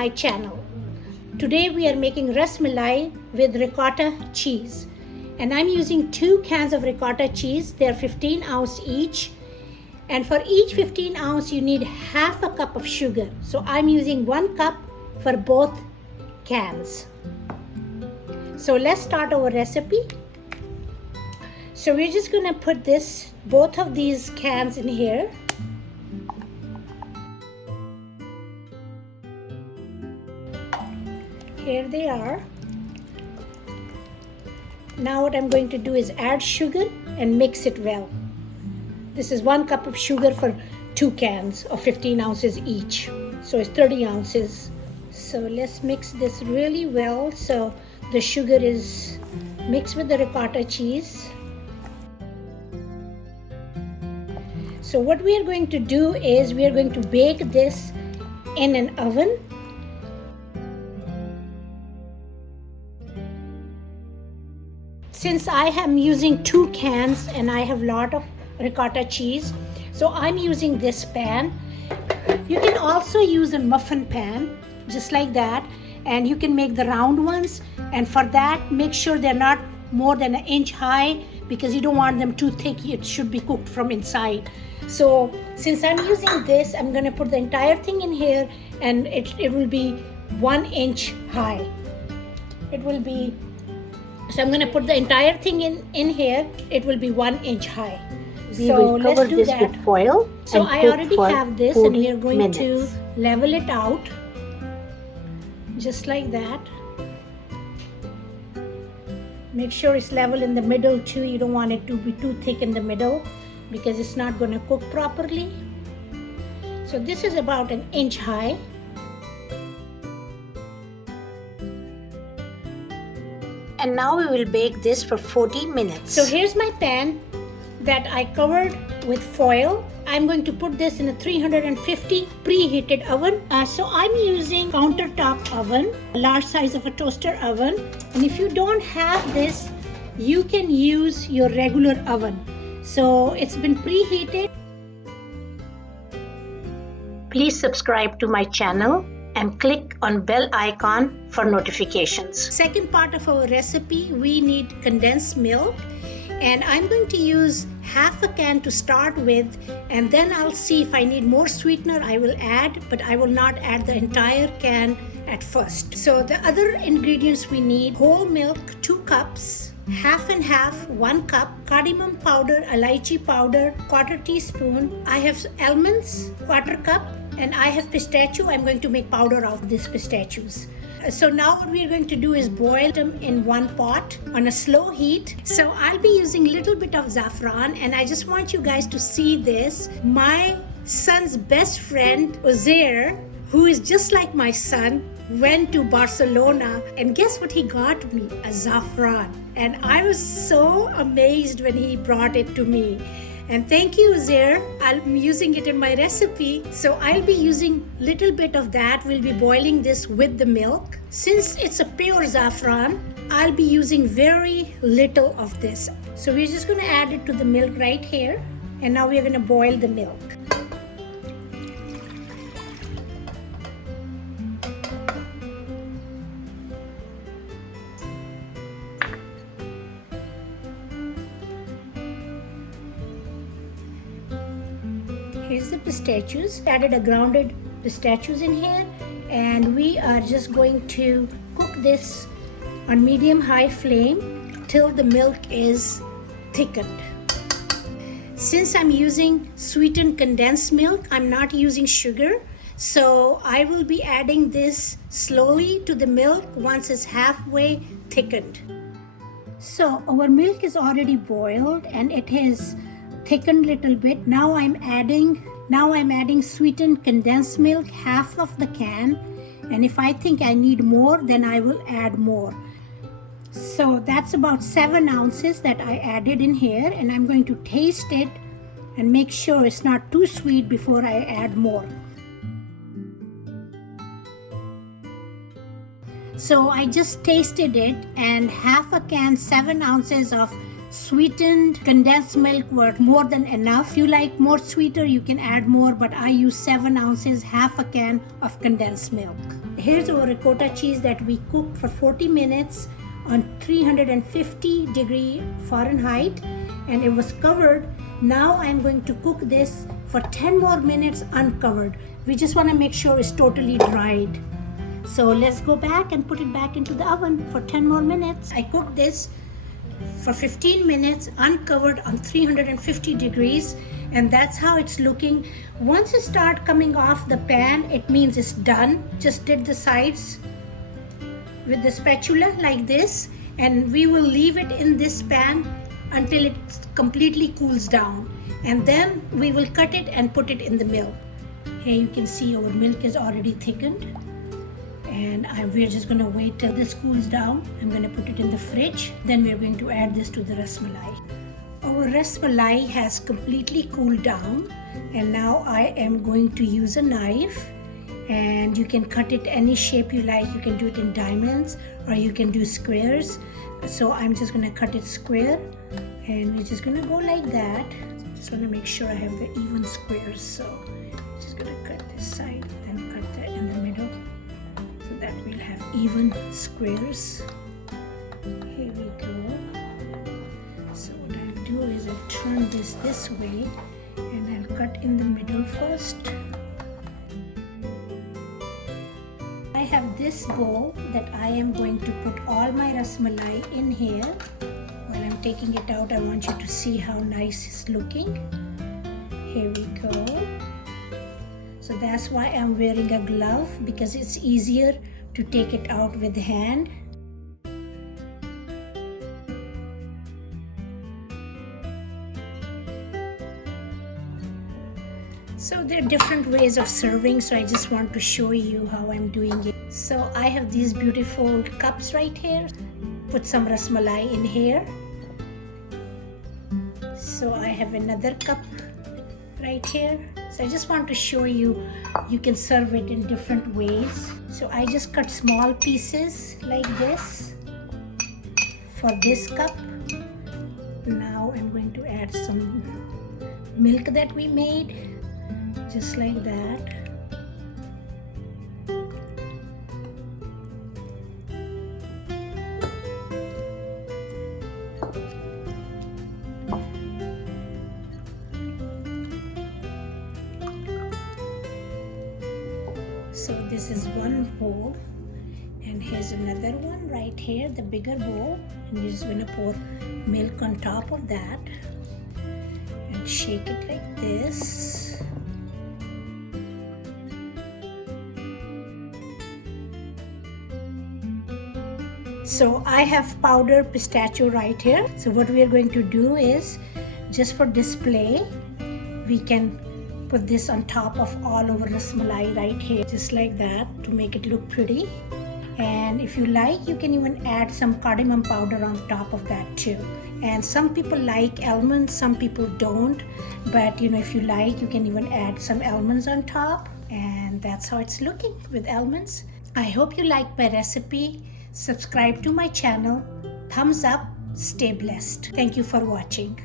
my channel. Today we are making rasmalai with ricotta cheese. And I'm using 2 cans of ricotta cheese. They're 15 ounce each. And for each 15 ounce you need half a cup of sugar. So I'm using 1 cup for both cans. So let's start our recipe. So we're just gonna put both of these cans in here. Here they are. Now what I'm going to do is add sugar and mix it well. This is 1 cup of sugar for 2 cans of 15 ounces each. So it's 30 ounces. So let's mix this really well so the sugar is mixed with the ricotta cheese. So what we are going to do is we are going to bake this in an oven. Since I am using 2 cans and I have a lot of ricotta cheese, so I'm using this pan. You can also use a muffin pan, just like that, and you can make the round ones. And for that, make sure they're not more than 1 inch high because you don't want them too thick. It should be cooked from inside. So since I'm using this, I'm going to put the entire thing in here, and it will be 1 inch high. So I'm going to put the entire thing in here. It will be 1 inch high. We will cover this with foil. So I already have this, and we are going to level it out just like that. Make sure it's level in the middle too. You don't want it to be too thick in the middle because it's not going to cook properly. So this is about 1 inch high. And now we will bake this for 40 minutes. So here's my pan that I covered with foil. I'm going to put this in a 350 preheated oven. So I'm using countertop oven, a large size of a toaster oven. And if you don't have this, you can use your regular oven. So it's been preheated. Please subscribe to my channel and click on bell icon for notifications. Second part of our recipe, we need condensed milk. And I'm going to use half a can to start with, and then I'll see if I need more sweetener I will add, but I will not add the entire can at first. So the other ingredients we need: whole milk 2 cups, half and half 1 cup, cardamom powder, elaichi powder 1/4 teaspoon. I have almonds 1/4 cup, and I have pistachio. I'm going to make powder of these pistachios. So now what we're going to do is boil them in 1 pot on a slow heat. So I'll be using a little bit of saffron, and I just want you guys to see this. My son's best friend, Uzair, who is just like my son, went to Barcelona, and guess what he got me? A saffron. And I was so amazed when he brought it to me. And thank you, Uzair. I'm using it in my recipe. So I'll be using little bit of that. We'll be boiling this with the milk. Since it's a pure saffron, I'll be using very little of this. So we're just going to add it to the milk right here. And now we're going to boil the milk. Here's the pistachios. Added a grounded pistachios in here, and we are just going to cook this on medium-high flame till the milk is thickened. Since I'm using sweetened condensed milk, I'm not using sugar, so I will be adding this slowly to the milk once it's halfway thickened. So our milk is already boiled and it is thickened little bit. Now I'm adding sweetened condensed milk, half of the can, and if I think I need more, then I will add more. So that's about 7 ounces that I added in here, and I'm going to taste it and make sure it's not too sweet before I add more. So I just tasted it, and half a can, 7 ounces of sweetened condensed milk were more than enough. If you like more sweeter, you can add more, but I use 7 ounces, half a can of condensed milk. Here's our ricotta cheese that we cooked for 40 minutes on 350 degree Fahrenheit, and it was covered. Now I'm going to cook this for 10 more minutes uncovered. We just want to make sure it's totally dried. So let's go back and put it back into the oven for 10 more minutes. I cooked this for 15 minutes uncovered on 350 degrees, and that's how it's looking. Once it starts coming off the pan, it means it's done. Just did the sides with the spatula like this, and we will leave it in this pan until it completely cools down, and then we will cut it and put it in the milk. Here you can see our milk is already thickened, and we're just going to wait till this cools down. I'm going to put it in the fridge, then we're going to add this to the rasmalai. Our rasmalai has completely cooled down, and now I am going to use a knife, and you can cut it any shape you like. You can do it in diamonds or you can do squares. So I'm just going to cut it square, and we're just going to go like that. Just want to make sure I have the even squares. So just going to cut this side, then cut that in the middle, so that we'll have even squares. Here we go. So what I'll do is I'll turn this way, and I'll cut in the middle first. I have this bowl that I am going to put all my rasmalai in here. While I'm taking it out, I want you to see how nice it's looking. Here we go. So that's why I'm wearing a glove, because it's easier to take it out with the hand. So there are different ways of serving, so I just want to show you how I'm doing it. So I have these beautiful cups right here. Put some rasmalai in here. So I have another cup right here. So I just want to show you, you can serve it in different ways. So I just cut small pieces like this for this cup. Now I'm going to add some milk that we made, just like that. So this is one bowl, and here's another one right here, the bigger bowl, and you're just going to pour milk on top of that and shake it like this. So I have powdered pistachio right here. So what we are going to do is, just for display, we can put this on top of all over rasmalai right here, just like that, to make it look pretty. And if you like, you can even add some cardamom powder on top of that too. And some people like almonds, some people don't, but if you like, you can even add some almonds on top, and that's how it's looking with almonds. I hope you liked my recipe. Subscribe to my channel, thumbs up, stay blessed. Thank you for watching.